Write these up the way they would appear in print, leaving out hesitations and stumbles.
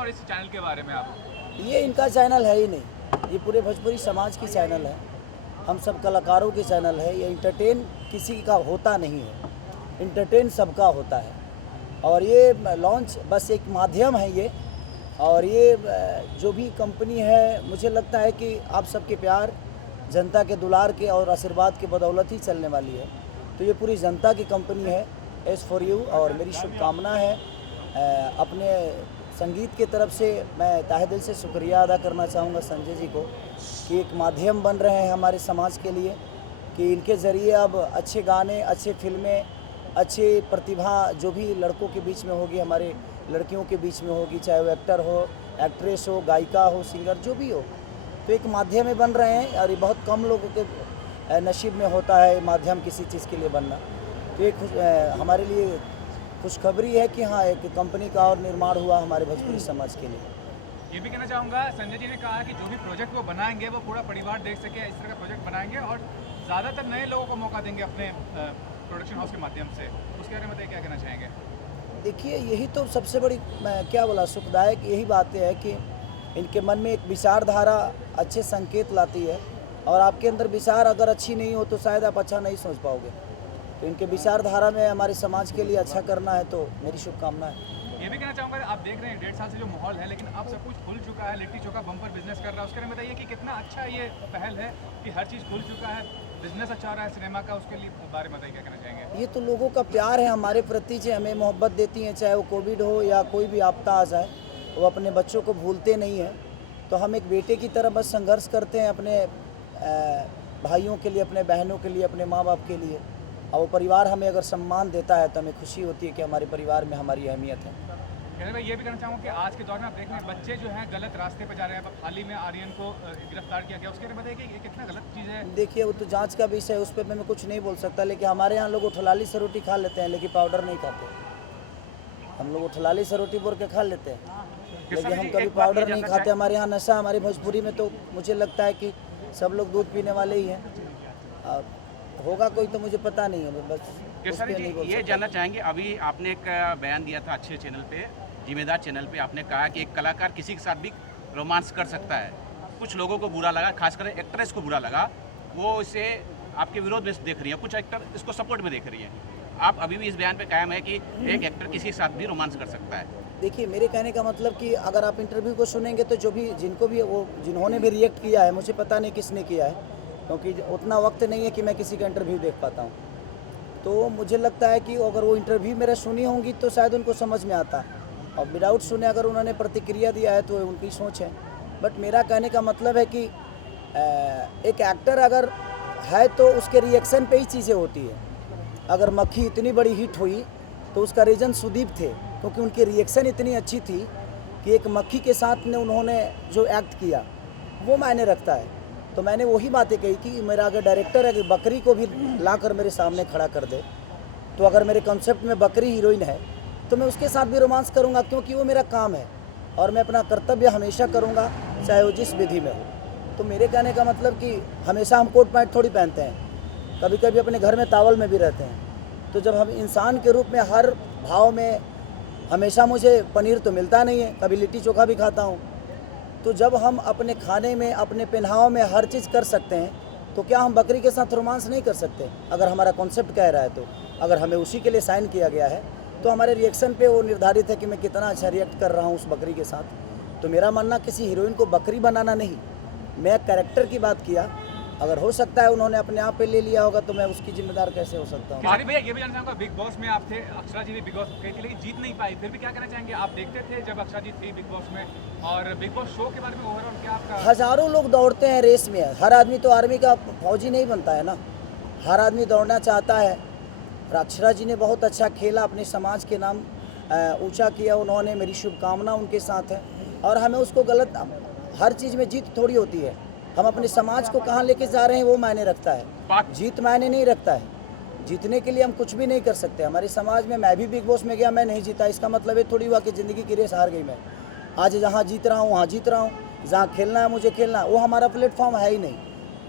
और इस चैनल के बारे में आप? ये इनका चैनल है ही नहीं, ये पूरे भोजपुरी समाज की चैनल है, हम सब कलाकारों की चैनल है। ये इंटरटेन किसी का होता नहीं है, इंटरटेन सबका होता है। और ये लॉन्च बस एक माध्यम है ये। और ये जो भी कंपनी है, मुझे लगता है कि आप सबके प्यार, जनता के दुलार के और आशीर्वाद के बदौलत ही चलने वाली है। तो ये पूरी जनता की कंपनी है, एस फॉर यू। और मेरी शुभकामना है अपने संगीत की तरफ से मैं तहे दिल से शुक्रिया अदा करना चाहूँगा संजय जी को कि एक माध्यम बन रहे हैं हमारे समाज के लिए, कि इनके ज़रिए अब अच्छे गाने, अच्छे फिल्में, अच्छी प्रतिभा जो भी लड़कों के बीच में होगी, हमारे लड़कियों के बीच में होगी, चाहे वो एक्टर हो, एक्ट्रेस हो, गायिका हो, सिंगर जो भी हो, तो एक माध्यम में बन रहे हैं। और ये बहुत कम लोगों के नसीब में होता है माध्यम किसी चीज़ के लिए बनना। तो एक हमारे लिए खुशखबरी है कि हाँ, एक कंपनी का और निर्माण हुआ हमारे भोजपुरी समाज के लिए। ये भी कहना चाहूँगा, संजय जी ने कहा कि जो भी प्रोजेक्ट वो बनाएंगे वो पूरा परिवार देख सके, इस तरह का प्रोजेक्ट बनाएंगे और ज़्यादातर नए लोगों को मौका देंगे अपने प्रोडक्शन हाउस के माध्यम से। उसके बारे में बताइए, क्या कहना चाहेंगे? देखिए, यही तो सबसे बड़ी, मैं क्या बोला, सुखदायक यही बात है कि इनके मन में एक विचारधारा अच्छे संकेत लाती है। और आपके अंदर विचार अगर अच्छी नहीं हो तो शायद आप अच्छा नहीं सोच पाओगे। तो इनके विचारधारा में हमारे समाज के लिए अच्छा करना है, तो मेरी शुभकामना है। ये भी कहना चाहूँगा, आप देख रहे हैं 1.5 साल से जो माहौल है, लेकिन अब सब कुछ खुल चुका है, लिट्टी चोखा बम्पर बिजनेस कर रहा है। उसके बारे में बताइए कि कितना अच्छा ये पहल है कि हर चीज़ खुल चुका है, बिजनेस अच्छा हो रहा है सिनेमा का, उसके लिए बारे में बताइए, क्या कहना चाहेंगे? ये तो लोगों का प्यार है हमारे प्रति, जो हमें मोहब्बत देती हैं, चाहे वो कोविड हो या कोई भी आपदा आ जाए, वो अपने बच्चों को भूलते नहीं हैं। तो हम एक बेटे की तरह बस संघर्ष करते हैं अपने भाइयों के लिए, अपने बहनों के लिए, अपने माँ बाप के लिए। और वो परिवार हमें अगर सम्मान देता है तो हमें खुशी होती है कि हमारे परिवार में हमारी अहमियत है। कहने भाई, ये भी कहना चाहूँगा कि आज के दौर में आप देख रहे हैं बच्चे जो हैं गलत रास्ते पर जा रहे हैं। अब हाल ही में आर्यन को गिरफ्तार किया गया, उसके बारे में बताइए कि ये कितना गलत चीज़ है। देखिए, वो तो जांच का विषय है, उस पर मैं कुछ नहीं बोल सकता। लेकिन हमारे यहाँ लोग उठलाली से रोटी खा लेते हैं, लेकिन पाउडर नहीं खाते। हम लोग उठलाली से रोटी बोल के खा लेते हैं, लेकिन हम कभी पाउडर नहीं खाते। हमारे यहाँ नशा, हमारी भोजपुरी में तो मुझे लगता है कि सब लोग दूध पीने वाले ही हैं। होगा कोई तो मुझे पता नहीं है, बस उस पे नहीं बोल ये सकता। जानना चाहेंगे, अभी आपने एक बयान दिया था अच्छे चैनल पे, जिम्मेदार चैनल पे, आपने कहा कि एक कलाकार किसी के साथ भी रोमांस कर सकता है। कुछ लोगों को बुरा लगा, खासकर एक्ट्रेस को बुरा लगा, वो इसे आपके विरोध में देख रही है, कुछ एक्टर इसको सपोर्ट में देख रही है। आप अभी भी इस बयान पे कायम है कि एक एक्टर किसी के साथ भी रोमांस कर सकता है? देखिए, मेरे कहने का मतलब कि अगर आप इंटरव्यू को सुनेंगे तो जो भी जिनको भी वो जिन्होंने भी रिएक्ट किया है, मुझे पता नहीं किसने किया है, क्योंकि उतना वक्त नहीं है कि मैं किसी का इंटरव्यू देख पाता हूँ। तो मुझे लगता है कि अगर वो इंटरव्यू मेरा सुनी होंगी तो शायद उनको समझ में आता। और विदाउट सुने अगर उन्होंने प्रतिक्रिया दिया है तो उनकी सोच है। बट मेरा कहने का मतलब है कि एक एक्टर अगर है तो उसके रिएक्शन पे ही चीज़ें होती है। अगर मक्खी इतनी बड़ी हिट हुई तो उसका रीज़न सुदीप थे, क्योंकि उनकी रिएक्शन इतनी अच्छी थी कि एक मक्खी के साथ में उन्होंने जो एक्ट किया वो मायने रखता है। तो मैंने वही बातें कही कि मेरा अगर डायरेक्टर अगर बकरी को भी लाकर मेरे सामने खड़ा कर दे, तो अगर मेरे कॉन्सेप्ट में बकरी हीरोइन है तो मैं उसके साथ भी रोमांस करूंगा, क्योंकि वो मेरा काम है और मैं अपना कर्तव्य हमेशा करूंगा, चाहे वो जिस विधि में हो। तो मेरे कहने का मतलब कि हमेशा हम कोट पैंट थोड़ी पहनते हैं, कभी कभी अपने घर में तावल में भी रहते हैं। तो जब हम इंसान के रूप में हर भाव में, हमेशा मुझे पनीर तो मिलता नहीं है, कभी लिट्टी चोखा भी खाता हूँ। तो जब हम अपने खाने में, अपने पहनाव में हर चीज़ कर सकते हैं, तो क्या हम बकरी के साथ रोमांस नहीं कर सकते? अगर हमारा कॉन्सेप्ट कह रहा है तो, अगर हमें उसी के लिए साइन किया गया है तो हमारे रिएक्शन पे वो निर्धारित है कि मैं कितना अच्छा रिएक्ट कर रहा हूँ उस बकरी के साथ। तो मेरा मानना किसी हीरोइन को बकरी बनाना नहीं, मैं कैरेक्टर की बात किया। अगर हो सकता है उन्होंने अपने आप पे ले लिया होगा तो मैं उसकी जिम्मेदार कैसे हो सकता हूँ? किसानी भैया, ये भी जानना चाहूँगा, बिग बॉस में आप थे, अक्षरा जी भी बिग बॉस गई थी लेकिन जीत नहीं पाई, फिर भी क्या कहना चाहेंगे? आप देखते थे जब अक्षरा जी थी बिग बॉस में, और बिग बॉस शो के बारे में ओवरऑल क्या आपका? हज़ारों लोग दौड़ते हैं रेस में, हर आदमी तो आर्मी का फौजी नहीं बनता है ना, हर आदमी दौड़ना चाहता है। और अक्षरा जी ने बहुत अच्छा खेला, अपने समाज के नाम ऊंचा किया उन्होंने, मेरी शुभकामना उनके साथ है। और हमें उसको गलत, हर चीज़ में जीत थोड़ी होती है, हम अपने समाज को कहाँ लेके जा रहे हैं वो मायने रखता है, जीत मायने नहीं रखता है। जीतने के लिए हम कुछ भी नहीं कर सकते। हमारे समाज में, मैं भी बिग बॉस में गया, मैं नहीं जीता, इसका मतलब ये थोड़ी हुआ कि ज़िंदगी की रेस हार गई मैं। आज जहाँ जीत रहा हूँ वहाँ जीत रहा हूँ, जहाँ खेलना है मुझे खेलना, वो हमारा प्लेटफॉर्म है ही नहीं।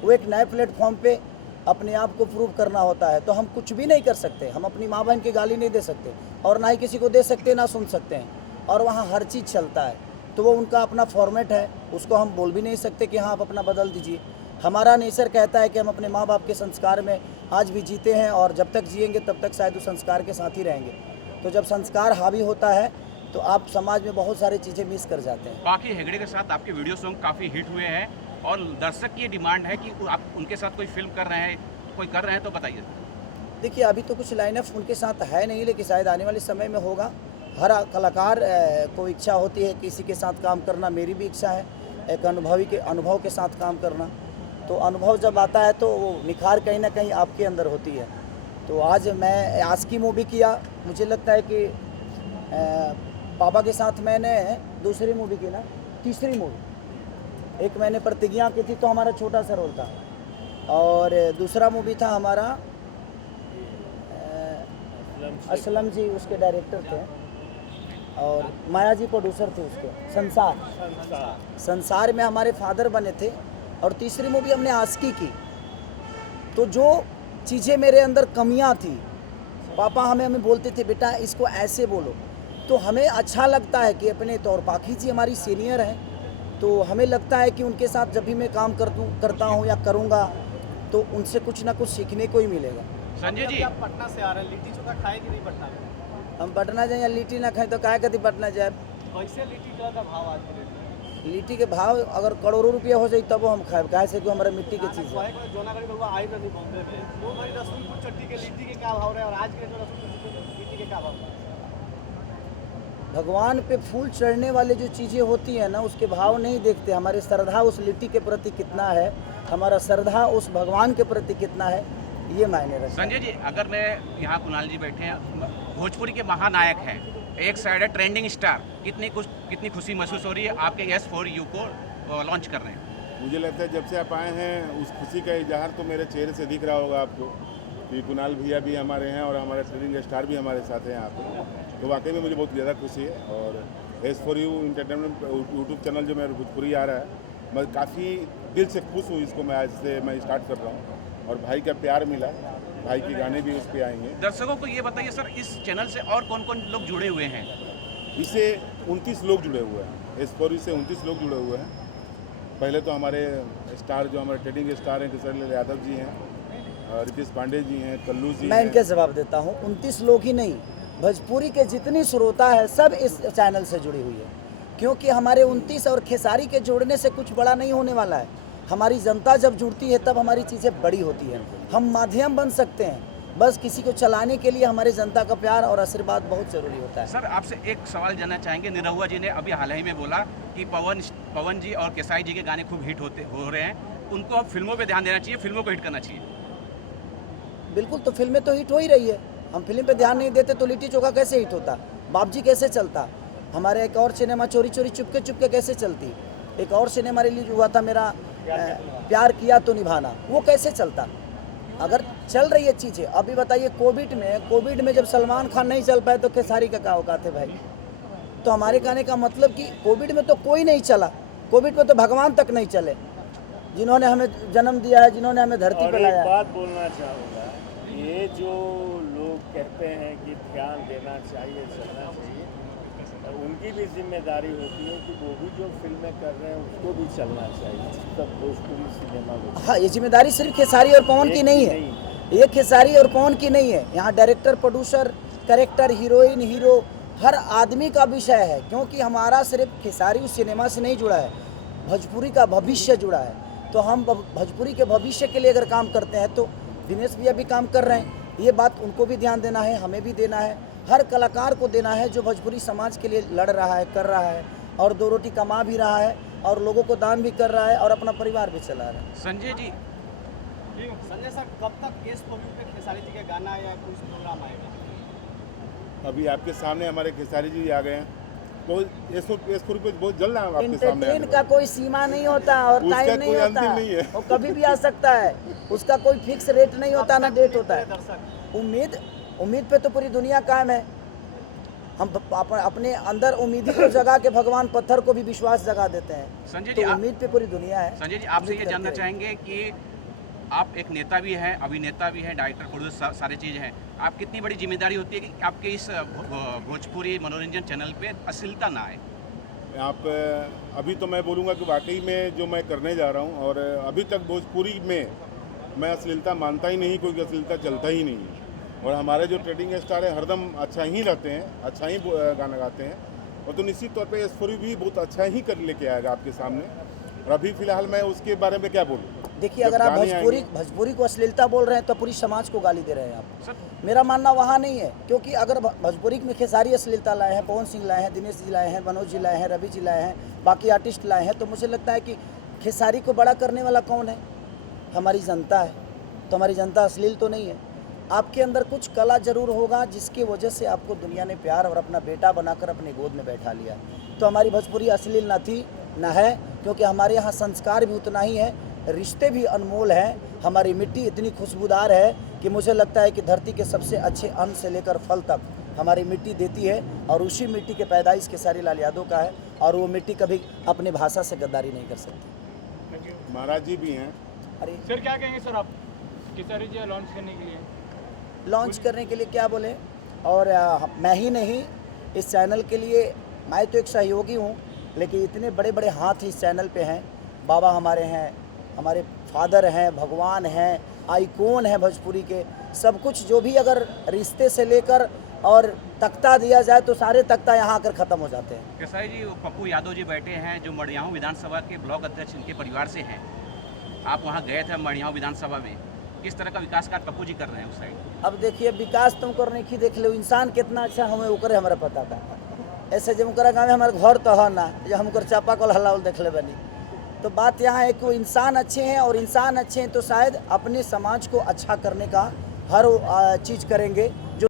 वो एक नए प्लेटफॉर्म पे अपने आप को प्रूव करना होता है। तो हम कुछ भी नहीं कर सकते, हम अपनी माँ बहन की गाली नहीं दे सकते और ना ही किसी को दे सकते, ना सुन सकते हैं। और वहाँ हर चीज़ चलता है, तो वो उनका अपना फॉर्मेट है, उसको हम बोल भी नहीं सकते कि हाँ आप अपना बदल दीजिए। हमारा नेचर कहता है कि हम अपने माँ बाप के संस्कार में आज भी जीते हैं और जब तक जिएंगे तब तक शायद उस संस्कार के साथ ही रहेंगे। तो जब संस्कार हावी होता है तो आप समाज में बहुत सारी चीज़ें मिस कर जाते हैं। बाकी हेगड़े के साथ आपके वीडियो सॉन्ग काफ़ी हिट हुए हैं और दर्शक की ये डिमांड है कि आप उनके साथ कोई फिल्म कर रहे हैं, कोई कर रहे हैं तो बताइए। देखिए अभी तो कुछ लाइनअप उनके साथ है नहीं, लेकिन शायद आने वाले समय में होगा। हर कलाकार को इच्छा होती है किसी के साथ काम करना, मेरी भी इच्छा है एक अनुभव के साथ काम करना। तो अनुभव जब आता है तो वो निखार कहीं ना कहीं आपके अंदर होती है। तो आज मैं आस्की मूवी किया, मुझे लगता है कि पापा के साथ मैंने दूसरी मूवी की ना, तीसरी मूवी, एक मैंने प्रतिज्ञा की थी तो हमारा छोटा सा रोल था, और दूसरा मूवी था हमारा असलम जी उसके डायरेक्टर थे और माया जी प्रोड्यूसर थे उसके। संसार में हमारे फादर बने थे, और तीसरी मूवी हमने आस्की की। तो जो चीज़ें मेरे अंदर कमियां थी, पापा हमें बोलते थे बेटा इसको ऐसे बोलो, तो हमें अच्छा लगता है कि अपने तौर पाखी जी हमारी सीनियर हैं, तो हमें लगता है कि उनके साथ जब भी मैं काम करता हूँ या करूँगा तो उनसे कुछ ना कुछ सीखने को ही मिलेगा। संजय जी, आप पटना से आ रहे हैं, लिट्टी चोखा खाए कि नहीं पटना में? हम पटना जाए या लिट्टी ना खाएं तो काहे कति पटना जाए। कैसे लिट्टी चोखा का भाव आज के रेट में? लिट्टी के भाव अगर करोड़ों रुपया हो जाए तब हम खाए, काहे से कि हमारा मिट्टी की चीज़ है। जोनागढ़ में हुआ आई नहीं बॉम्बे में, वो भाई रसूलपुर चट्टी के लिट्टी के क्या भाव रहे और आज के जो रसूलपुर लिट्टी के क्या भाव रहे? भगवान पे फूल चढ़ने वाले जो चीज़ें होती हैं ना उसके भाव नहीं देखते, हमारी श्रद्धा उस लिट्टी के प्रति कितना है, हमारा श्रद्धा उस भगवान के प्रति कितना है, ये मायने रखता है। संजय जी, अगर मैं यहाँ कुणाल जी बैठे हैं, भोजपुरी के महानायक हैं, एक साइड है ट्रेंडिंग स्टार, कितनी खुशी महसूस हो रही है आपके यस फॉर यू को लॉन्च कर रहे हैं? मुझे लगता है जब से आप आए हैं उस खुशी का इजहार तो मेरे चेहरे से दिख रहा होगा आपको कि कुणाल भैया भी हमारे हैं और हमारे ट्रेंडिंग स्टार भी हमारे साथ हैं यहाँ पे। तो वाकई में मुझे बहुत ज़्यादा खुशी है। और S for you entertainment YouTube channel जो मेरा भोजपुरी आ रहा है, मैं काफ़ी दिल से खुश हूँ, इसको मैं आज से मैं स्टार्ट कर रहा हूँ और भाई का प्यार मिला, भाई के गाने भी उस पर आएंगे। दर्शकों को ये बताइए सर, इस चैनल से और कौन कौन लोग जुड़े हुए हैं? इससे 29 लोग जुड़े हुए हैं, एस फॉर यू से 29 लोग जुड़े हुए हैं। पहले तो हमारे स्टार जो हमारे ट्रेडिंग स्टार हैं किशोर यादव जी हैं, रितेश पांडे जी हैं, कल्लू जी मैं हैं। इनके जवाब देता हूँ। 29 लोग ही नहीं, भोजपुरी के जितनी श्रोता है सब इस चैनल से जुड़ी हुई है, क्योंकि हमारे 29 और खेसारी के जोड़ने से कुछ बड़ा नहीं होने वाला है। हमारी जनता जब जुड़ती है तब हमारी चीज़ें बड़ी होती हैं। हम माध्यम बन सकते हैं, बस किसी को चलाने के लिए हमारे जनता का प्यार और आशीर्वाद बहुत ज़रूरी होता है। सर, आपसे एक सवाल जानना चाहेंगे। निरहुआ जी ने अभी हाल ही में बोला कि पवन जी और केसारी जी के गाने खूब हिट हो रहे हैं, उनको अब फिल्मों पे ध्यान देना चाहिए, फिल्मों को हिट करना चाहिए। बिल्कुल, तो फिल्में तो हिट हो ही रही है। हम फिल्म पे ध्यान नहीं देते तो लिट्टी चोखा कैसे हिट होता, बाबजी कैसे चलता, हमारे एक और सिनेमा चोरी चोरी चुपके कैसे चलती, एक और सिनेमा रिलीज हुआ था मेरा प्यार किया तो निभाना, वो कैसे चलता। अगर चल रही है चीज़ें, अभी बताइए कोविड में जब सलमान खान नहीं चल पाए तो खेसारी का क्या औकात है भाई। तो हमारे कहने का मतलब कि कोविड में तो कोई नहीं चला, कोविड में तो भगवान तक नहीं चले, जिन्होंने हमें जन्म दिया है, जिन्होंने हमें धरती पर लाया। एक बात बोलना चाहूँगा, ये जो लोग कहते हैं कि ध्यान देना चाहिए, चलना चाहिए, उनकी भी जिम्मेदारी होती है कि वो भी जो फिल्में कर रहे हैं उसको भी चलना चाहिए, तब भोजपुरी सिनेमा में। हाँ, ये जिम्मेदारी सिर्फ खेसारी और पवन की नहीं है, ये खेसारी और पवन की नहीं है, यहाँ director, producer, character, heroine, hero, हर आदमी का विषय है, क्योंकि हमारा सिर्फ खेसारी उस सिनेमा से नहीं जुड़ा है, भोजपुरी का भविष्य जुड़ा है। तो हम भोजपुरी के भविष्य के लिए अगर काम करते हैं तो दिनेश भैया भी काम कर रहे हैं, ये बात उनको भी ध्यान देना है, हमें भी देना है, हर कलाकार को देना है जो भोजपुरी समाज के लिए लड़ रहा है, कर रहा है और दो रोटी कमा भी रहा है और लोगों को दान भी कर रहा है और अपना परिवार भी चला रहा है। संजय जी, संजय सर, कब तक एस फॉर यू पे खेसारी जी का गाना या कुछ प्रोग्राम आएगा? अभी आपके सामने हमारे खेसारी जी आ गए हैं, तो एस फॉर यू पे बहुत जल्द आपके सामने एंटरटेन आने का वाला। कोई सीमा नहीं होता और उसका टाइम नहीं कोई होता, अंतिम नहीं है। वो कभी भी आ सकता है, उसका कोई फिक्स रेट नहीं होता ना डेट होता है। दर्शक उम्मीद पे तो पूरी दुनिया कायम है। हम अपने अंदर उम्मीदी को जगा के भगवान पत्थर को भी विश्वास जगा देते हैं। संजय तो जी, उम्मीद पे पूरी दुनिया है। संजय जी, आपसे ये जानना चाहेंगे कि आप एक नेता भी हैं, अभिनेता भी हैं, डायरेक्टर, प्रोड्यूसर, सारी चीज़ हैं, आप कितनी बड़ी जिम्मेदारी होती है कि आपके इस भोजपुरी मनोरंजन चैनल पे अश्लीलता ना आए? आप अभी तो मैं बोलूँगा कि वाकई में जो मैं करने जा रहा हूँ, और अभी तक भोजपुरी में मैं अश्लीलता मानता ही नहीं, क्योंकि अश्लीलता चलता ही नहीं है। और हमारे जो ट्रेडिंग स्टार है हरदम अच्छा ही रहते हैं, अच्छा ही गाना गाते हैं, और तो निश्चित तौर पे एस4यू भी बहुत अच्छा ही कर लेके आएगा आपके सामने। और अभी फिलहाल मैं उसके बारे में क्या बोलूँ। देखिए, अगर आप भोजपुरी को अश्लीलता बोल रहे हैं तो पूरी समाज को गाली दे रहे हैं आप। मेरा मानना वहाँ नहीं है, क्योंकि अगर भोजपुरी में खेसारी अश्लीलता लाए हैं, पवन सिंह लाए हैं, दिनेश जी लाए हैं, मनोज जी लाए हैं, रवि जी लाए हैं, बाकी आर्टिस्ट लाए हैं, तो मुझे लगता है कि खेसारी को बड़ा करने वाला कौन है? हमारी जनता है। तो हमारी जनता अश्लील तो नहीं है। आपके अंदर कुछ कला जरूर होगा जिसकी वजह से आपको दुनिया ने प्यार और अपना बेटा बनाकर अपने गोद में बैठा लिया। तो हमारी भोजपुरी अश्लील ना थी ना है, क्योंकि हमारे यहाँ संस्कार भी उतना ही है, रिश्ते भी अनमोल हैं। हमारी मिट्टी इतनी खुशबूदार है कि मुझे लगता है कि धरती के सबसे अच्छे अन्न से लेकर फल तक हमारी मिट्टी देती है, और उसी मिट्टी के पैदाइश खेसारी लाल यादव का है, और वो मिट्टी कभी अपनी भाषा से गद्दारी नहीं कर सकती। महाराज जी भी हैं। अरे सर क्या कहेंगे सर आप खेसारी जी लॉन्च करने के लिए? लॉन्च करने के लिए क्या बोले, और मैं ही नहीं, इस चैनल के लिए मैं तो एक सहयोगी हूँ, लेकिन इतने बड़े बड़े हाथ इस चैनल पे हैं। बाबा हमारे हैं, हमारे फादर हैं, भगवान हैं, आइकॉन हैं भोजपुरी के। सब कुछ जो भी अगर रिश्ते से लेकर और तख्ता दिया जाए तो सारे तख्ता यहाँ आकर ख़त्म हो जाते हैं। खेसारी जी, पप्पू यादव जी बैठे हैं जो मड़ियाहू विधानसभा के ब्लॉक अध्यक्ष इनके परिवार से हैं। आप वहाँ गए थे मड़ियाहू विधानसभा में, किस तरह का विकास कार्य पप्पू जी कर रहे हैं उस साइड? अब देखिए, विकास तुम करने की देख लो, इंसान कितना अच्छा हमें ओकरे हमारा पता था। ऐसे जब ओकरा गाँव में हमारे घर तो है ना, जब हम ओकर चापा कल हल्ला देख ले बनी। तो बात यहाँ है कि वो इंसान अच्छे हैं, और इंसान अच्छे हैं तो शायद अपने समाज को अच्छा करने का हर चीज़ करेंगे।